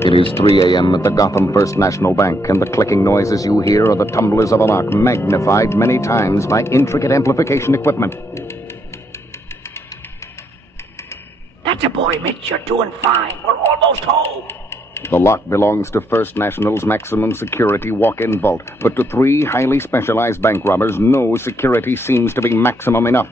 It is 3 a.m. at the Gotham First National Bank, and the clicking noises you hear are the tumblers of a lock magnified many times by intricate amplification equipment. That's a boy, Mitch. You're doing fine. We're almost home. The lock belongs to First National's maximum security walk-in vault, but to 3 highly specialized bank robbers, no security seems to be maximum enough.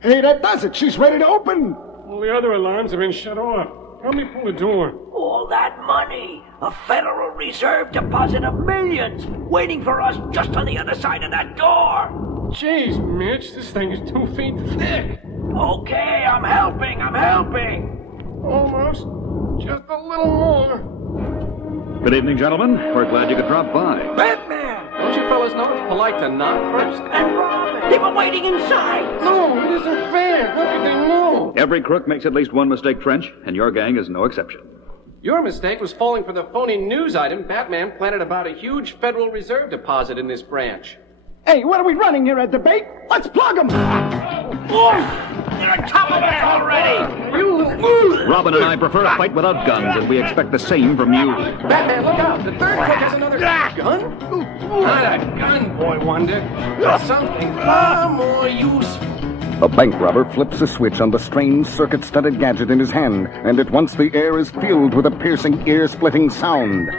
Hey, that does it. She's ready to open. All the other alarms have been shut off. Help me pull the door. All that money. A Federal Reserve deposit of millions waiting for us just on the other side of that door. Jeez, Mitch, this thing is 2 feet thick. Okay, I'm helping. Almost. Just a little more. Good evening, gentlemen. We're glad you could drop by. Batman! Don't you fellas know it's polite to knock first? And Robin! They were waiting inside! No, it isn't fair. How could they know? Every crook makes at least one mistake, French, and your gang is no exception. Your mistake was falling for the phony news item Batman planted about a huge Federal Reserve deposit in this branch. Hey, what are we running here at the bank? Let's plug them. They're on top of us already! Robin and I prefer a fight without guns, and we expect the same from you. Batman, look out! The third crook has another gun? Not a gun, boy wonder. But something far more useful. A bank robber flips a switch on the strange circuit-studded gadget in his hand, and at once the air is filled with a piercing, ear-splitting sound.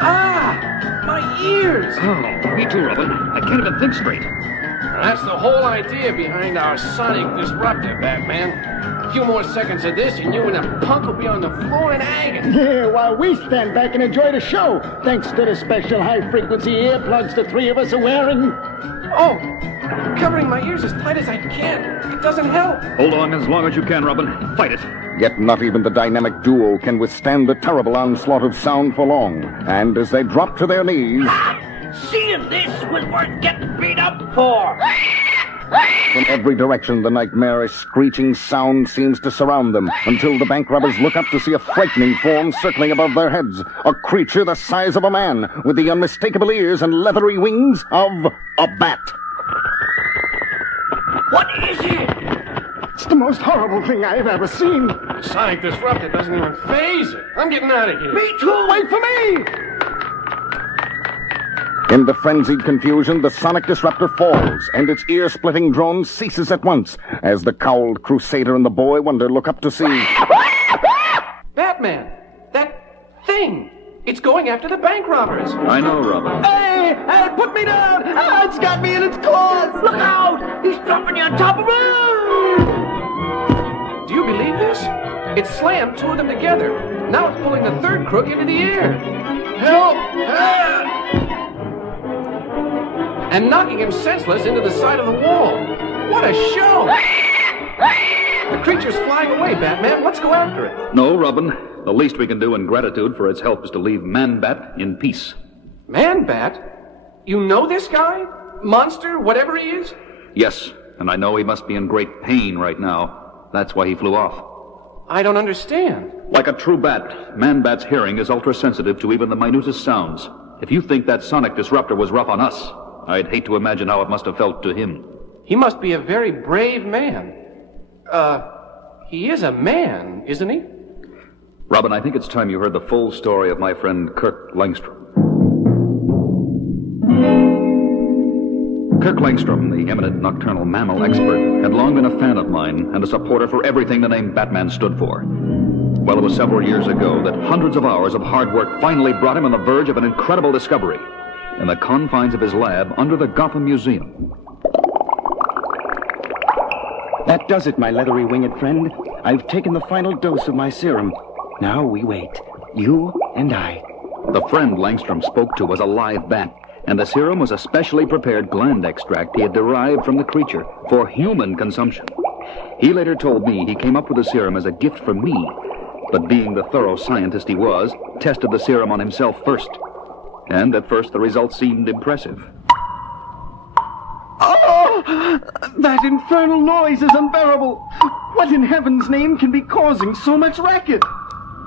Ah! My ears! Oh, me too, Robin. I can't even think straight. That's the whole idea behind our sonic disruptor, Batman. A few more seconds of this, and you and a punk will be on the floor in agony. Yeah, while we stand back and enjoy the show, thanks to the special high-frequency earplugs the 3 of us are wearing. Oh, covering my ears as tight as I can. It doesn't help. Hold on as long as you can, Robin. Fight it. Yet not even the dynamic duo can withstand the terrible onslaught of sound for long. And as they drop to their knees... Seeing this was worth getting beat up for! From every direction, the nightmarish screeching sound seems to surround them, until the bank robbers look up to see a frightening form circling above their heads. A creature the size of a man, with the unmistakable ears and leathery wings of a bat. What is it? It's the most horrible thing I've ever seen. The sonic disruptor doesn't even phase it. I'm getting out of here. Me too. Wait for me. In the frenzied confusion, the sonic disruptor falls, and its ear-splitting drone ceases at once, as the cowled crusader and the boy wonder look up to see... Batman! That thing! It's going after the bank robbers! I know, Robin. Hey, put me down. It's got me in its claws. Look out! He's dropping you on top of me! Do you believe this? It slammed 2 of them together. Now it's pulling the third crook into the air. Help! Help! And knocking him senseless into the side of the wall. What a show! The creature's flying away, Batman. Let's go after it. No, Robin. The least we can do in gratitude for its help is to leave Man-Bat in peace. Man-Bat? You know this guy? Monster, whatever he is? Yes, and I know he must be in great pain right now. That's why he flew off. I don't understand. Like a true bat, Man-Bat's hearing is ultra-sensitive to even the minutest sounds. If you think that sonic disruptor was rough on us, I'd hate to imagine how it must have felt to him. He must be a very brave man. He is a man, isn't he? Robin, I think it's time you heard the full story of my friend Kirk Langstrom. Kirk Langstrom, the eminent nocturnal mammal expert, had long been a fan of mine and a supporter for everything the name Batman stood for. Well, it was several years ago that hundreds of hours of hard work finally brought him on the verge of an incredible discovery in the confines of his lab under the Gotham Museum. That does it, my leathery winged friend. I've taken the final dose of my serum. Now we wait. You and I. The friend Langstrom spoke to was a live bat, and the serum was a specially prepared gland extract he had derived from the creature for human consumption. He later told me he came up with the serum as a gift for me, but being the thorough scientist he was, tested the serum on himself first. And at first the results seemed impressive. Oh! That infernal noise is unbearable! What in heaven's name can be causing so much racket?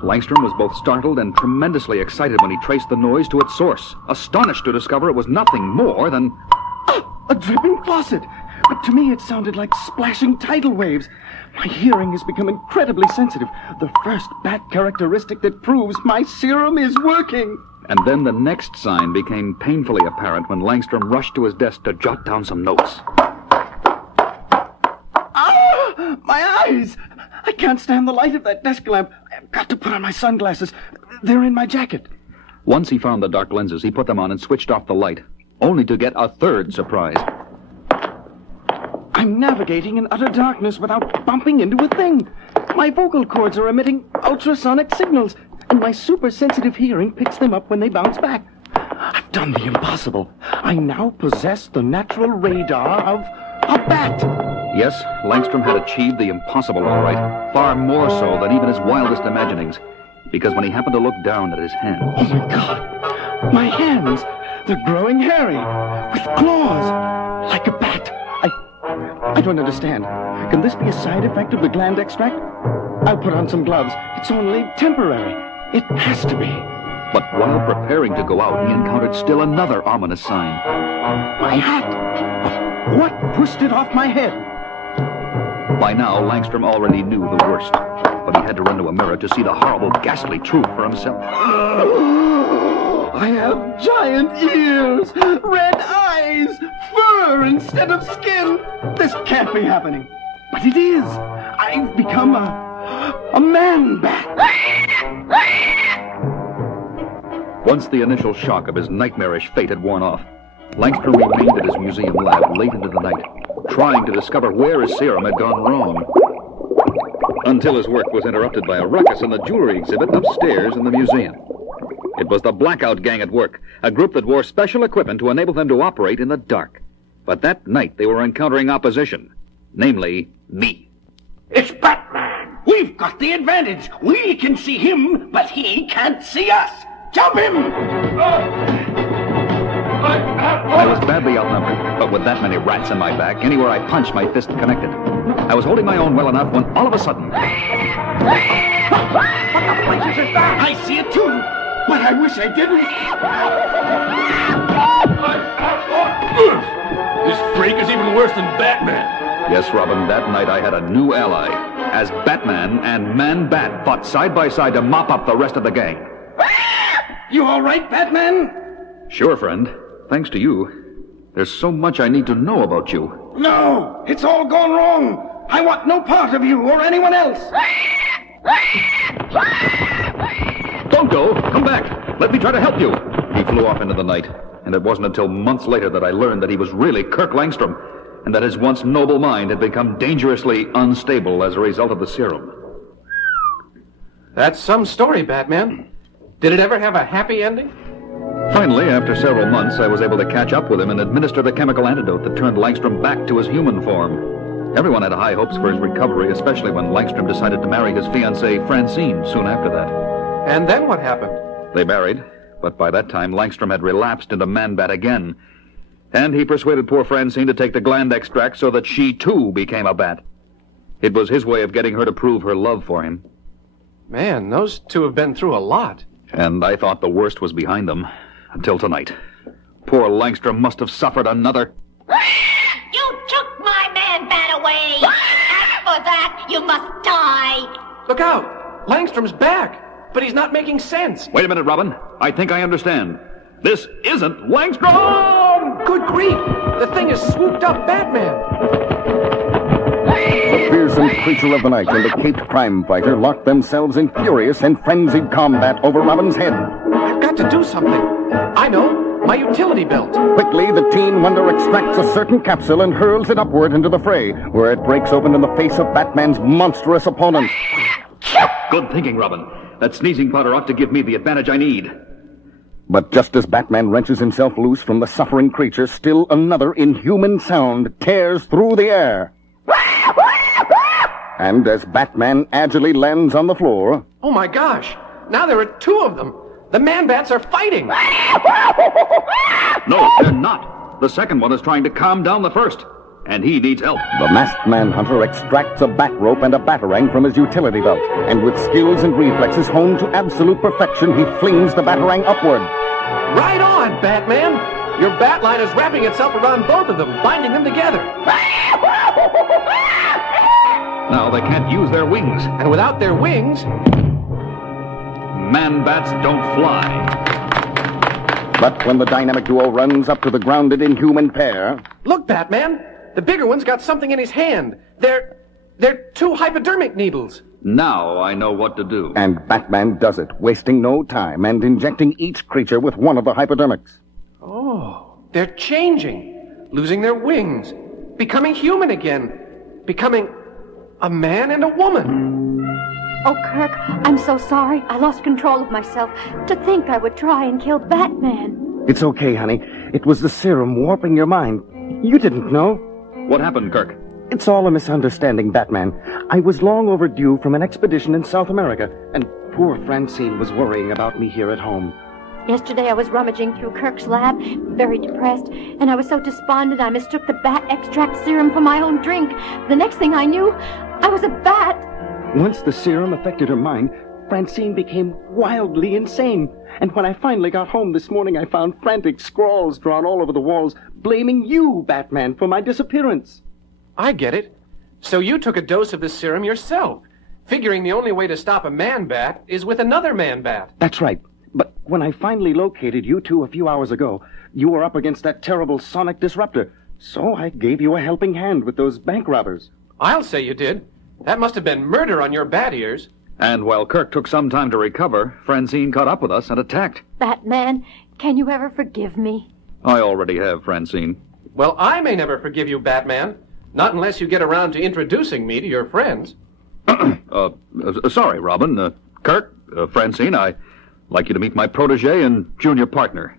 Langstrom was both startled and tremendously excited when he traced the noise to its source, astonished to discover it was nothing more than... A dripping faucet! But to me, it sounded like splashing tidal waves. My hearing has become incredibly sensitive. The first bat characteristic that proves my serum is working. And then the next sign became painfully apparent when Langstrom rushed to his desk to jot down some notes. Ah! My eyes! I can't stand the light of that desk lamp. I've got to put on my sunglasses. They're in my jacket. Once he found the dark lenses, he put them on and switched off the light, only to get a third surprise. I'm navigating in utter darkness without bumping into a thing. My vocal cords are emitting ultrasonic signals, and my super-sensitive hearing picks them up when they bounce back. I've done the impossible. I now possess the natural radar of a bat. Yes, Langstrom had achieved the impossible all right, far more so than even his wildest imaginings, because when he happened to look down at his hands... Oh, my God. My hands, they're growing hairy, with claws, like a bat. I don't understand. Can this be a side effect of the gland extract? I'll put on some gloves. It's only temporary. It has to be. But while preparing to go out, he encountered still another ominous sign. My hat! What pushed it off my head? By now, Langstrom already knew the worst, but he had to run to a mirror to see the horrible, ghastly truth for himself. I have giant ears, red eyes, fur instead of skin. This can't be happening. But it is. I've become a man-bat. Once the initial shock of his nightmarish fate had worn off, Langstrom remained at his museum lab late into the night, trying to discover where his serum had gone wrong. Until his work was interrupted by a ruckus in the jewelry exhibit upstairs in the museum. It was the Blackout Gang at work, a group that wore special equipment to enable them to operate in the dark. But that night they were encountering opposition, namely me. It's Batman! We've got the advantage! We can see him, but he can't see us! Jump him! I was badly outnumbered, but with that many rats in my back, anywhere I punched, my fist connected. I was holding my own well enough when all of a sudden... What the places is that? I see it too, but I wish I didn't. This freak is even worse than Batman. Yes, Robin, that night I had a new ally, as Batman and Man-Bat fought side by side to mop up the rest of the gang. You all right, Batman? Sure, friend. Thanks to you. There's so much I need to know about you. No, it's all gone wrong. I want no part of you or anyone else. Don't go! Come back! Let me try to help you! He flew off into the night, and it wasn't until months later that I learned that he was really Kirk Langstrom, and that his once noble mind had become dangerously unstable as a result of the serum. That's some story, Batman. Did it ever have a happy ending? Finally, after several months, I was able to catch up with him and administer the chemical antidote that turned Langstrom back to his human form. Everyone had high hopes for his recovery, especially when Langstrom decided to marry his fiancée, Francine, soon after that. And then what happened? They married, but by that time, Langstrom had relapsed into Man-Bat again. And he persuaded poor Francine to take the gland extract so that she, too, became a bat. It was his way of getting her to prove her love for him. Man, those two have been through a lot. And I thought the worst was behind them, until tonight. Poor Langstrom must have suffered another... You took my man-bat away! As for that, you must die! Look out! Langstrom's back! But he's not making sense! Wait a minute, Robin. I think I understand. This isn't Langstrom! Good grief! The thing has swooped up Batman! The fearsome creature of the night and the caped crime fighter locked themselves in furious and frenzied combat over Robin's head. I've got to do something. I know. My utility belt. Quickly, the Teen Wonder extracts a certain capsule and hurls it upward into the fray, where it breaks open in the face of Batman's monstrous opponent. Good thinking, Robin. That sneezing powder ought to give me the advantage I need. But just as Batman wrenches himself loose from the suffering creature, still another inhuman sound tears through the air. And as Batman agilely lands on the floor... Oh my gosh! Now there are two of them! The Man-Bats are fighting! No, they're not. The second one is trying to calm down the first, and he needs help. The masked manhunter extracts a bat rope and a batarang from his utility belt, and with skills and reflexes honed to absolute perfection, he flings the batarang upward. Right on, Batman! Your bat line is wrapping itself around both of them, binding them together. Now they can't use their wings. And without their wings... Man-bats don't fly. But when the dynamic duo runs up to the grounded inhuman pair... Look, Batman! The bigger one's got something in his hand. They're 2 hypodermic needles. Now I know what to do. And Batman does it, wasting no time and injecting each creature with one of the hypodermics. Oh, they're changing, losing their wings, becoming human again, becoming a man and a woman. Oh, Kirk, I'm so sorry. I lost control of myself. To think I would try and kill Batman. It's okay, honey. It was the serum warping your mind. You didn't know. What happened, Kirk? It's all a misunderstanding, Batman. I was long overdue from an expedition in South America, and poor Francine was worrying about me here at home. Yesterday I was rummaging through Kirk's lab, very depressed, and I was so despondent I mistook the bat extract serum for my own drink. The next thing I knew, I was a bat. Once the serum affected her mind, Francine became wildly insane. And when I finally got home this morning, I found frantic scrawls drawn all over the walls, blaming you, Batman, for my disappearance. I get it. So you took a dose of this serum yourself, figuring the only way to stop a man-bat is with another man-bat. That's right. But when I finally located you two a few hours ago, you were up against that terrible sonic disruptor. So I gave you a helping hand with those bank robbers. I'll say you did. That must have been murder on your bat ears. And while Kirk took some time to recover, Francine caught up with us and attacked. Batman, can you ever forgive me? I already have, Francine. Well, I may never forgive you, Batman. Not unless you get around to introducing me to your friends. Sorry, Robin. Kirk, Francine, I'd like you to meet my protege and junior partner,